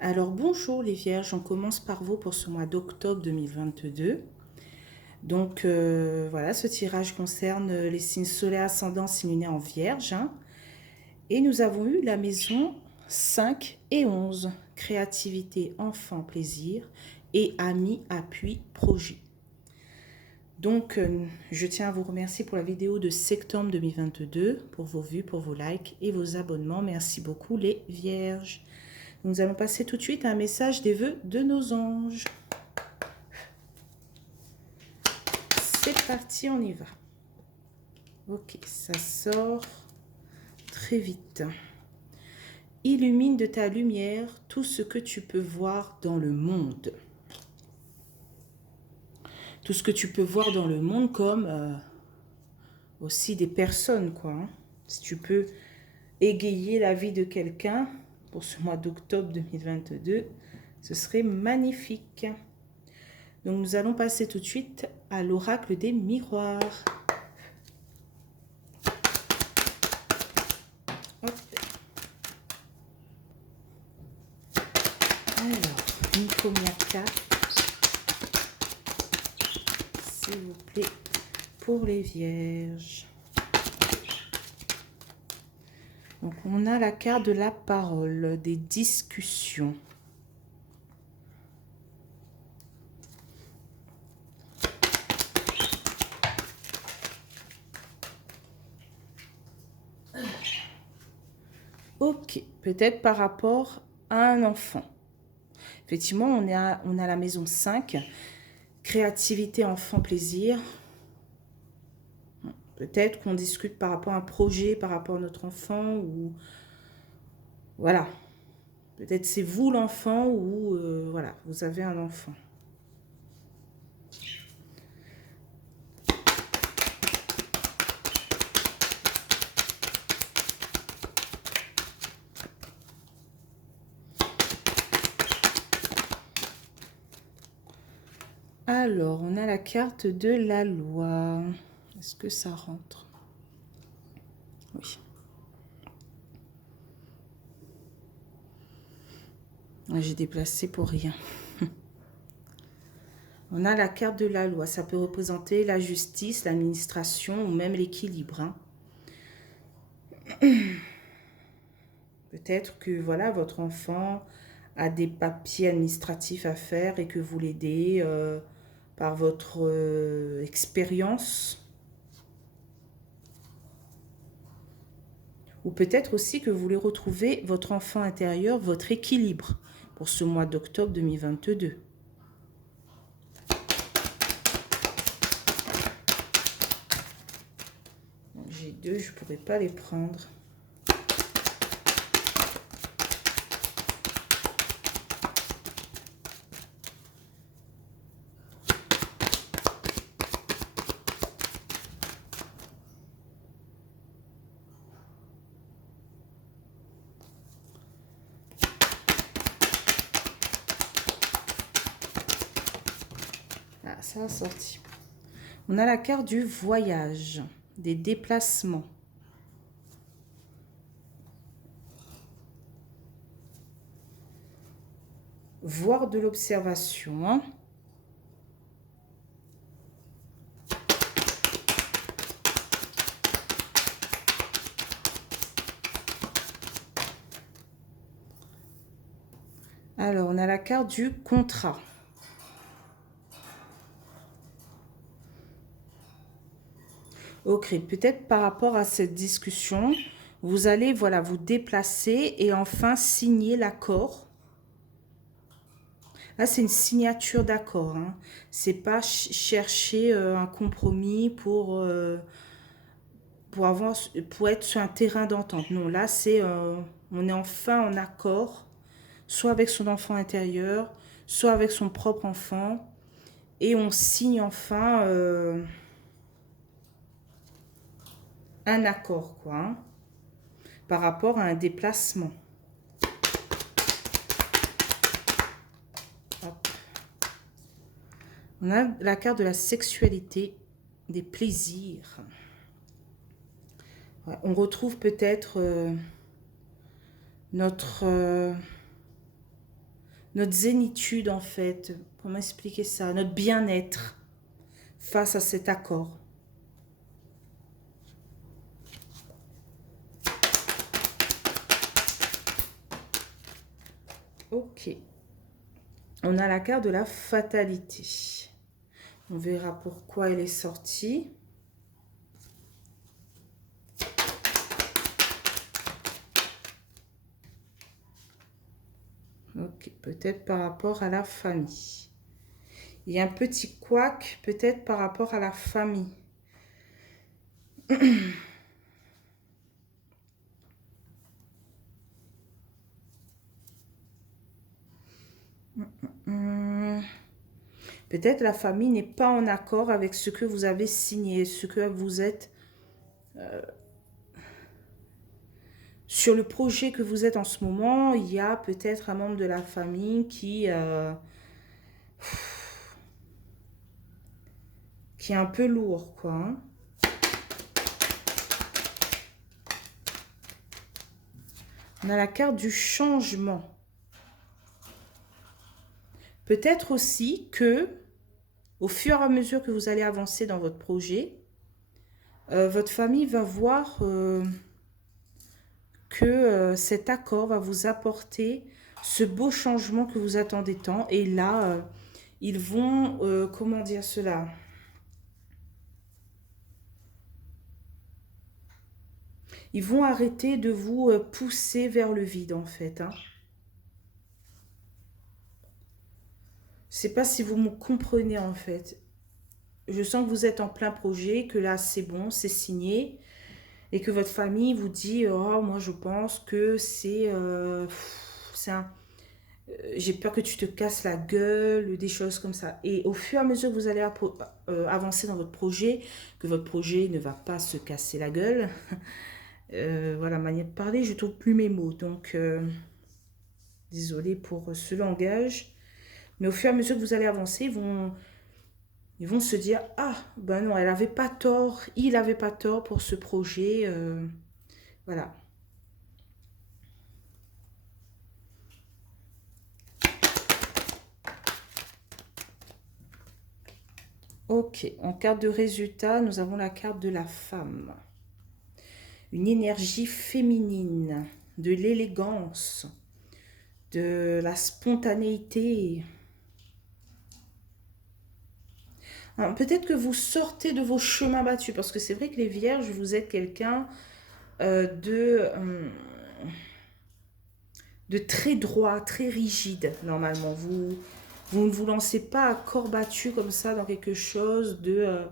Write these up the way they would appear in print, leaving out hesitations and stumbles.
Alors bonjour les Vierges, on commence par vous pour ce mois d'octobre 2022. Donc voilà, ce tirage concerne les signes solaires, ascendants, signes lunaires en Vierge, hein. Et nous avons eu la maison 5 et 11, créativité, enfant, plaisir et amis, appui, projet. Donc je tiens à vous remercier pour la vidéo de septembre 2022, pour vos vues, pour vos likes et vos abonnements. Merci beaucoup les Vierges. Nous allons passer tout de suite à un message des vœux de nos anges. C'est parti, on y va. Ok, ça sort très vite. Illumine de ta lumière tout ce que tu peux voir dans le monde. Tout ce que tu peux voir dans le monde comme aussi des personnes, quoi, hein. Si tu peux égayer la vie de quelqu'un pour ce mois d'octobre 2022, ce serait magnifique. Donc nous allons passer tout de suite à l'oracle des miroirs. Hop. Alors, une première carte, s'il vous plaît, pour les Vierges. Donc on a la carte de la parole, des discussions. Ok, peut-être par rapport à un enfant. Effectivement, on a la maison 5, créativité, enfant, plaisir. Peut-être qu'on discute par rapport à un projet, par rapport à notre enfant, ou voilà. Peut-être c'est vous l'enfant, ou voilà, vous avez un enfant. Alors, on a la carte de la loi. Est-ce que ça rentre? Oui. J'ai déplacé pour rien. On a la carte de la loi. Ça peut représenter la justice, l'administration ou même l'équilibre, hein. Peut-être que voilà, votre enfant a des papiers administratifs à faire et que vous l'aidez par votre expérience. Ou peut-être aussi que vous voulez retrouver votre enfant intérieur, votre équilibre pour ce mois d'octobre 2022. J'ai deux, je ne pourrais pas les prendre. Ah, ça a sorti. On a la carte du voyage, des déplacements. Voir de l'observation, hein. Alors, on a la carte du contrat. Ok, peut-être par rapport à cette discussion, vous allez voilà, vous déplacer et enfin signer l'accord. Là, c'est une signature d'accord, hein. C'est pas chercher un compromis pour être sur un terrain d'entente. Non, là, on est enfin en accord, soit avec son enfant intérieur, soit avec son propre enfant. Et on signe enfin un accord, quoi, hein, par rapport à un déplacement. Hop. On a la carte de la sexualité, des plaisirs. Ouais, on retrouve peut-être notre notre zénitude en fait. Comment expliquer ça? Notre bien-être face à cet accord. Ok. On a la carte de la fatalité. On verra pourquoi elle est sortie. Ok, peut-être par rapport à la famille. Il y a un petit couac, peut-être par rapport à la famille. Peut-être la famille n'est pas en accord avec ce que vous avez signé, ce que vous êtes... sur le projet que vous êtes en ce moment, il y a peut-être un membre de la famille qui est un peu lourd, quoi. Hein. On a la carte du changement. Peut-être aussi que, au fur et à mesure que vous allez avancer dans votre projet, votre famille va voir que cet accord va vous apporter ce beau changement que vous attendez tant. Et là, ils vont, comment dire cela? Ils vont arrêter de vous pousser vers le vide, en fait. Hein. Je ne sais pas si vous me comprenez, en fait. Je sens que vous êtes en plein projet, que là, c'est bon, c'est signé. Et que votre famille vous dit, oh, moi, je pense que c'est un... j'ai peur que tu te casses la gueule, des choses comme ça. Et au fur et à mesure que vous allez avancer dans votre projet, que votre projet ne va pas se casser la gueule, voilà, manière de parler, je ne trouve plus mes mots. Donc, désolée pour ce langage. Mais au fur et à mesure que vous allez avancer, ils vont se dire, ah, ben non, elle n'avait pas tort, il n'avait pas tort pour ce projet. Voilà. Ok, en carte de résultat, nous avons la carte de la femme. Une énergie féminine, de l'élégance, de la spontanéité. Peut-être que vous sortez de vos chemins battus, parce que c'est vrai que les vierges, vous êtes quelqu'un de très droit, très rigide, normalement. Vous ne vous lancez pas à corps battu comme ça dans quelque chose de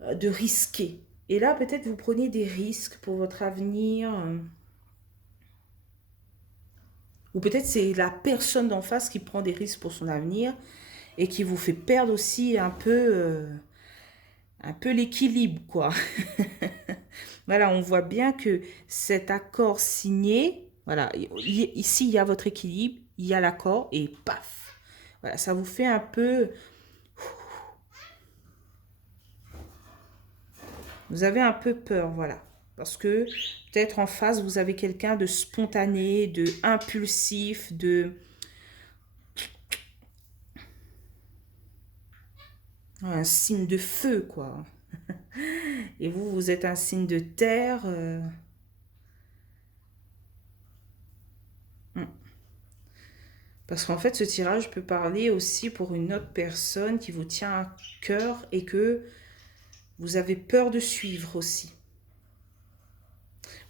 risqué. Et là, peut-être vous prenez des risques pour votre avenir. Ou peut-être c'est la personne d'en face qui prend des risques pour son avenir et qui vous fait perdre aussi un peu l'équilibre, quoi. Voilà, on voit bien que cet accord signé, voilà, ici il y a votre équilibre, il y a l'accord et paf. Voilà, ça vous fait un peu... Vous avez un peu peur, voilà. Parce que peut-être en face, vous avez quelqu'un de spontané, de impulsif, de... Un signe de feu, quoi. Et vous, vous êtes un signe de terre. Parce qu'en fait, ce tirage peut parler aussi pour une autre personne qui vous tient à cœur et que vous avez peur de suivre aussi.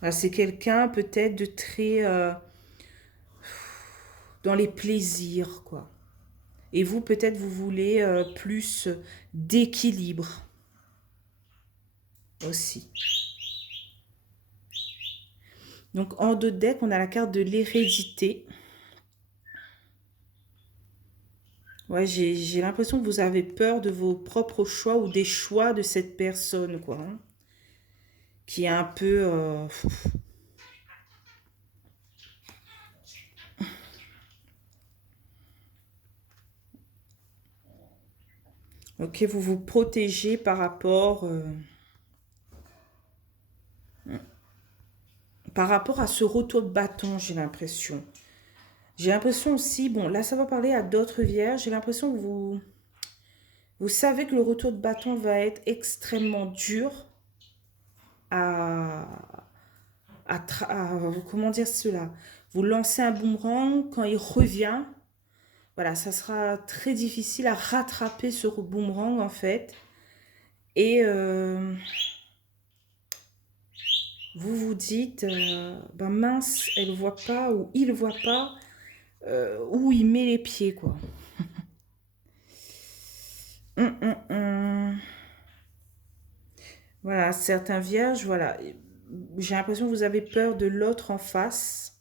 Voilà, c'est quelqu'un peut-être de très... dans les plaisirs, quoi. Et vous, peut-être, vous voulez plus d'équilibre aussi. Donc, en dos de deck, on a la carte de l'hérédité. Ouais, j'ai l'impression que vous avez peur de vos propres choix ou des choix de cette personne, quoi. Hein, qui est un peu... ok, vous vous protégez par rapport à ce retour de bâton, j'ai l'impression. J'ai l'impression aussi, bon, là ça va parler à d'autres vierges, j'ai l'impression que vous savez que le retour de bâton va être extrêmement dur à, comment dire cela? Vous lancez un boomerang, quand il revient, voilà, ça sera très difficile à rattraper ce boomerang en fait. Et vous vous dites, ben mince, elle voit pas ou il voit pas où il met les pieds quoi. Hum. Voilà, certains vierges, voilà, j'ai l'impression que vous avez peur de l'autre en face,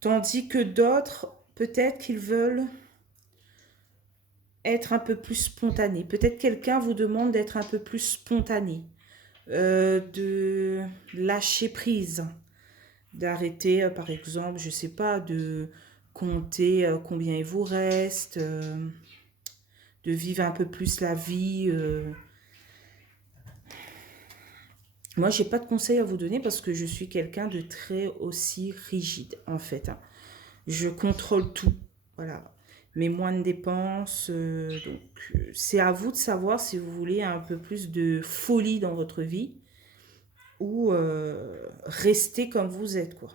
tandis que d'autres, peut-être qu'ils veulent être un peu plus spontané. Peut-être quelqu'un vous demande d'être un peu plus spontané, de lâcher prise, d'arrêter, par exemple, je sais pas, de compter combien il vous reste, de vivre un peu plus la vie. Moi, j'ai pas de conseils à vous donner parce que je suis quelqu'un de très aussi rigide, en fait, hein. Je contrôle tout, voilà. Mais moins de dépenses, c'est à vous de savoir si vous voulez un peu plus de folie dans votre vie ou rester comme vous êtes, quoi.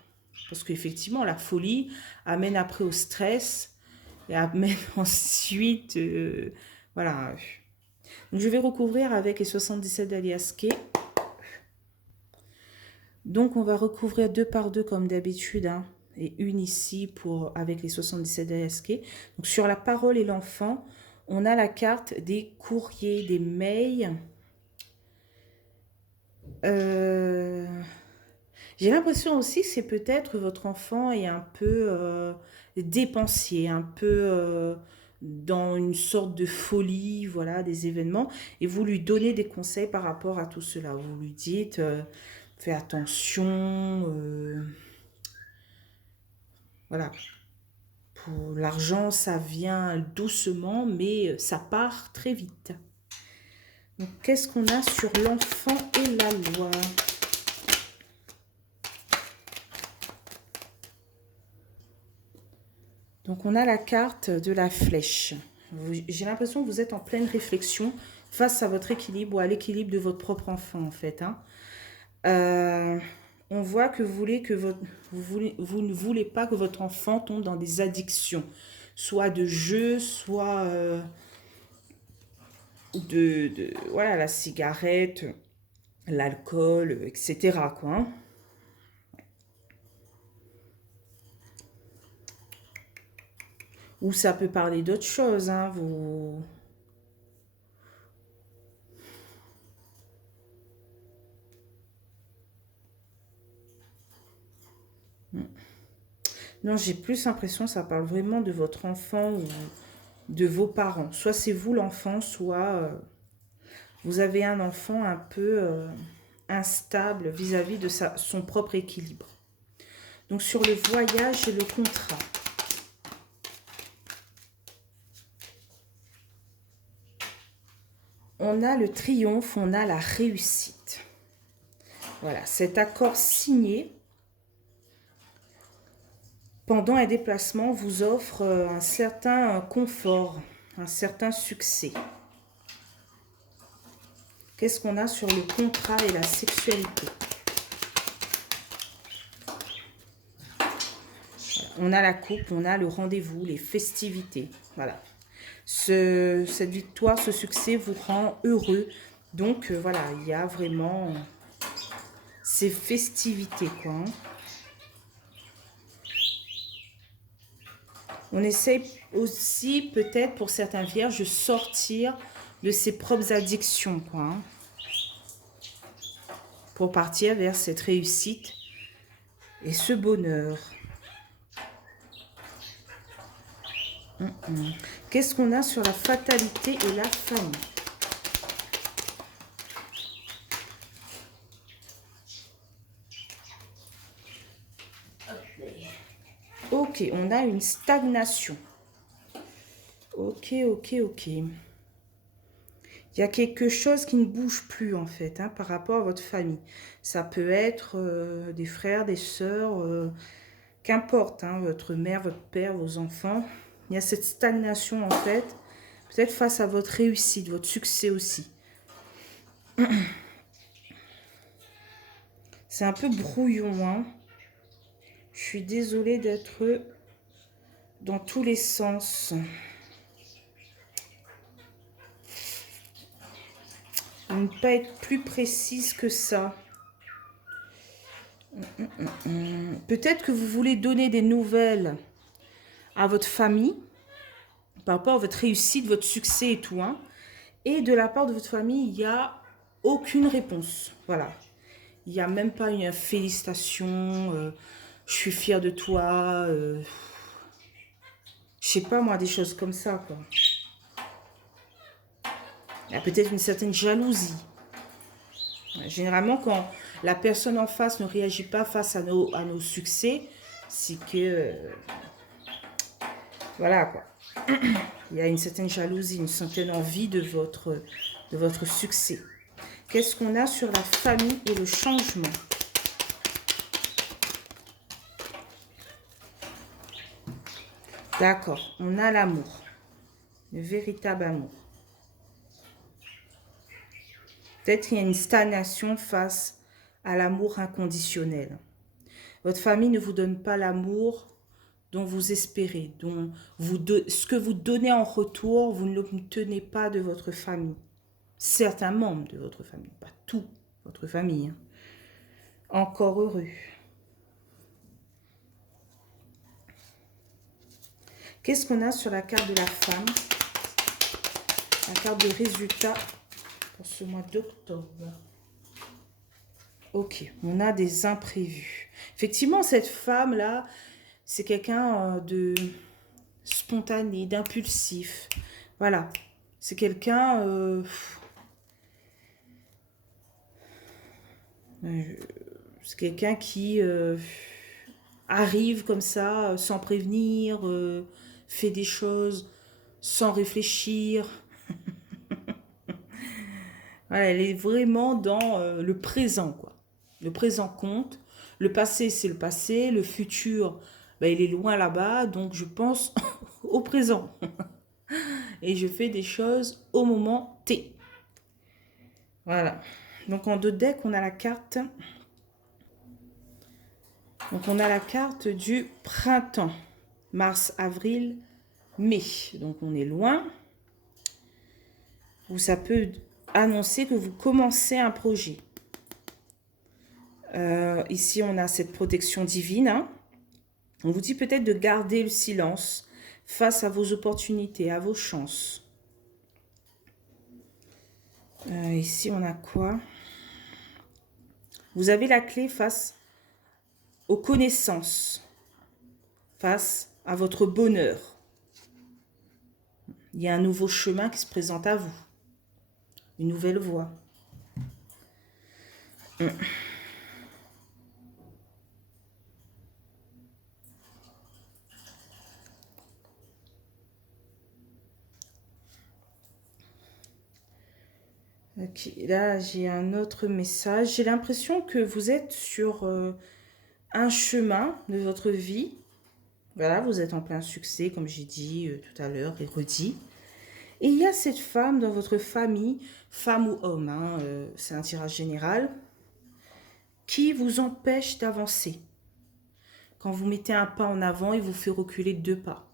Parce qu'effectivement, la folie amène après au stress et amène ensuite, voilà. Donc, je vais recouvrir avec les 77 d'Alias Kay. Donc, on va recouvrir deux par deux comme d'habitude, hein, et une ici pour, avec les 77 d'Alias Kay. Donc, sur la parole et l'enfant, on a la carte des courriers, des mails. J'ai l'impression aussi que c'est peut-être votre enfant est un peu dépensier, un peu dans une sorte de folie, voilà, des événements, et vous lui donnez des conseils par rapport à tout cela. Vous lui dites, fais attention, voilà, pour l'argent, ça vient doucement, mais ça part très vite. Donc, qu'est-ce qu'on a sur l'enfant et la loi? Donc, on a la carte de la flèche. J'ai l'impression que vous êtes en pleine réflexion face à votre équilibre ou à l'équilibre de votre propre enfant, en fait, hein. On voit que vous ne voulez pas que votre enfant tombe dans des addictions, soit de jeux, soit voilà, la cigarette, l'alcool, etc., quoi, hein. Ou ça peut parler d'autres choses, hein, vous... Non, j'ai plus l'impression que ça parle vraiment de votre enfant ou de vos parents. Soit c'est vous l'enfant, soit vous avez un enfant un peu instable vis-à-vis de son propre équilibre. Donc sur le voyage et le contrat. On a le triomphe, on a la réussite. Voilà, cet accord signé pendant un déplacement vous offre un certain confort, un certain succès. Qu'est-ce qu'on a sur le contrat et la sexualité? On a la coupe, on a le rendez-vous, les festivités. Voilà. Cette victoire, ce succès vous rend heureux. Donc, voilà, il y a vraiment ces festivités, quoi, hein. On essaie aussi, peut-être, pour certains vierges, de sortir de ses propres addictions, quoi, hein, pour partir vers cette réussite et ce bonheur. Qu'est-ce qu'on a sur la fatalité et la famille? Ok, on a une stagnation. Ok. Il y a quelque chose qui ne bouge plus, en fait, hein, par rapport à votre famille. Ça peut être des frères, des sœurs, Qu'importe, hein, votre mère, votre père, vos enfants, il y a cette stagnation en fait, peut-être face à votre réussite, votre succès aussi. C'est un peu brouillon, hein. Je suis désolée d'être dans tous les sens. Ne pas être plus précise que ça. Peut-être que vous voulez donner des nouvelles à votre famille par rapport à votre réussite, votre succès et tout, hein. Et de la part de votre famille, il n'y a aucune réponse. Voilà. Il n'y a même pas une félicitation, je suis fière de toi, je sais pas moi, des choses comme ça, quoi. Il y a peut-être une certaine jalousie. Généralement, quand la personne en face ne réagit pas face à nos succès, c'est que, voilà, quoi. Il y a une certaine jalousie, une certaine envie de votre succès. Qu'est-ce qu'on a sur la famille et le changement? D'accord, on a l'amour, le véritable amour. Peut-être qu'il y a une stagnation face à l'amour inconditionnel. Votre famille ne vous donne pas l'amour dont vous espérez, ce que vous donnez en retour, vous ne l'obtenez pas de votre famille. Certains membres de votre famille, pas toute votre famille. Hein. Encore heureux. Qu'est-ce qu'on a sur la carte de la femme? La carte de résultat pour ce mois d'octobre. Ok, on a des imprévus. Effectivement, cette femme-là, c'est quelqu'un de spontané, d'impulsif. Voilà, c'est quelqu'un... c'est quelqu'un qui arrive comme ça, sans prévenir, fait des choses sans réfléchir. Voilà, elle est vraiment dans le présent, quoi. Le présent compte. Le passé, c'est le passé. Le futur, ben, il est loin là-bas. Donc, je pense au présent. Et je fais des choses au moment T. Voilà. Donc, en 2 decks, on a la carte... Donc, on a la carte du printemps. Mars, avril, mai. Donc, on est loin. Ou ça peut annoncer que vous commencez un projet. Ici, on a cette protection divine. Hein. On vous dit peut-être de garder le silence face à vos opportunités, à vos chances. Ici, on a quoi? Vous avez la clé face aux connaissances, face à votre bonheur. Il y a un nouveau chemin qui se présente à vous. Une nouvelle voie. Ok, là j'ai un autre message. J'ai l'impression que vous êtes sur un chemin de votre vie. Voilà, vous êtes en plein succès, comme j'ai dit tout à l'heure et redit. Et il y a cette femme dans votre famille, femme ou homme, hein, c'est un tirage général, qui vous empêche d'avancer. Quand vous mettez un pas en avant, il vous fait reculer 2 pas.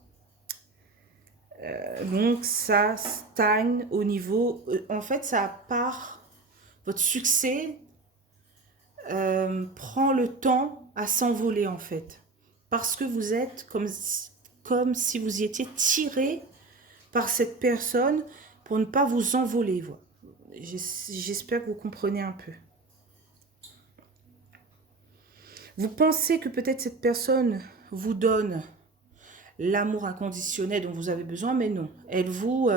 Donc ça stagne au niveau... en fait, ça part... Votre succès prend le temps à s'envoler en fait. Parce que vous êtes comme si vous y étiez tiré par cette personne pour ne pas vous envoler. Voilà. J'espère que vous comprenez un peu. Vous pensez que peut-être cette personne vous donne l'amour inconditionnel dont vous avez besoin, mais non. Elle vous...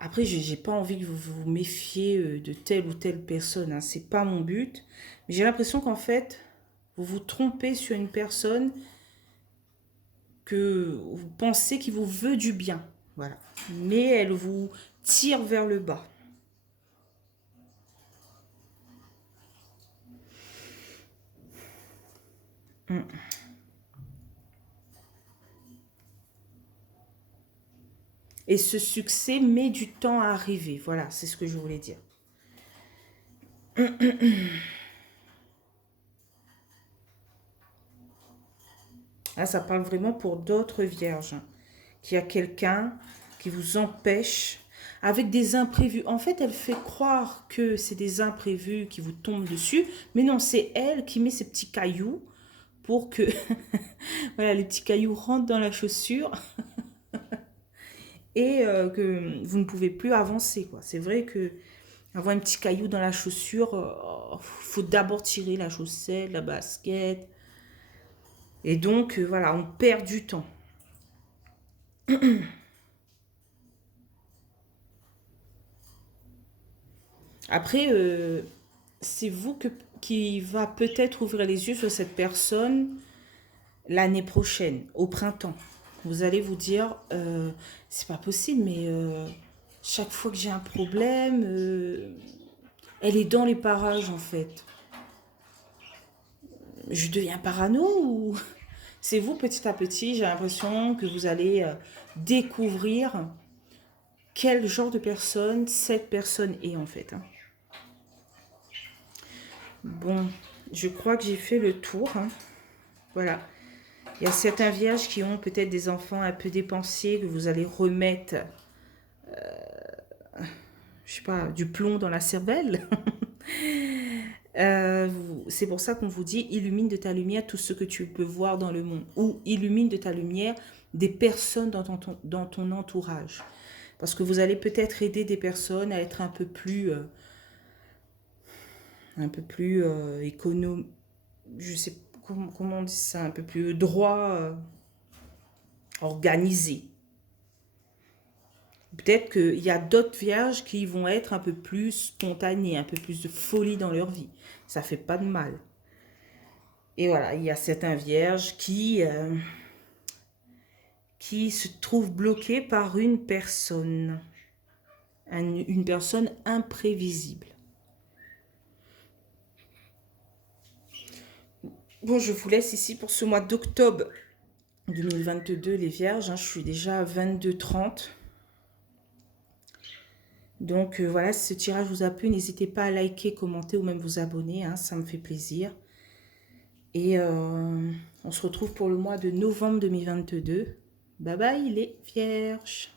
Après, j'ai pas envie que vous vous méfiez de telle ou telle personne. Hein. C'est pas mon but. Mais j'ai l'impression qu'en fait, vous vous trompez sur une personne que vous pensez qui vous veut du bien. Voilà. Mais elle vous tire vers le bas. Mm. Et ce succès met du temps à arriver. Voilà, c'est ce que je voulais dire. Là, ça parle vraiment pour d'autres vierges. Qu'il y a quelqu'un qui vous empêche avec des imprévus. En fait, elle fait croire que c'est des imprévus qui vous tombent dessus. Mais non, c'est elle qui met ces petits cailloux pour que voilà, les petits cailloux rentrent dans la chaussure et que vous ne pouvez plus avancer, quoi. C'est vrai que avoir un petit caillou dans la chaussure, faut d'abord tirer la chaussette, la basket. Et donc, voilà, on perd du temps. Après, c'est vous qui va peut-être ouvrir les yeux sur cette personne l'année prochaine, au printemps. Vous allez vous dire, c'est pas possible, mais chaque fois que j'ai un problème, elle est dans les parages en fait. Je deviens parano ou c'est vous petit à petit, j'ai l'impression que vous allez découvrir quel genre de personne cette personne est en fait, hein. Bon, je crois que j'ai fait le tour, hein. Voilà. Il y a certains vierges qui ont peut-être des enfants un peu dépensiers que vous allez remettre, je sais pas, du plomb dans la cervelle. C'est pour ça qu'on vous dit illumine de ta lumière tout ce que tu peux voir dans le monde, ou illumine de ta lumière des personnes dans ton entourage. Parce que vous allez peut-être aider des personnes à être un peu plus économe, je sais comment on dit ça, un peu plus droit, organisé. Peut-être qu'il y a d'autres vierges qui vont être un peu plus spontanées, un peu plus de folie dans leur vie. Ça fait pas de mal. Et voilà, il y a certains vierges qui se trouvent bloqués par une personne. Une personne imprévisible. Bon, je vous laisse ici pour ce mois d'octobre 2022, les vierges. Hein, je suis déjà à 22h30. Donc voilà, si ce tirage vous a plu, n'hésitez pas à liker, commenter ou même vous abonner. Hein, ça me fait plaisir. Et on se retrouve pour le mois de novembre 2022. Bye bye les vierges.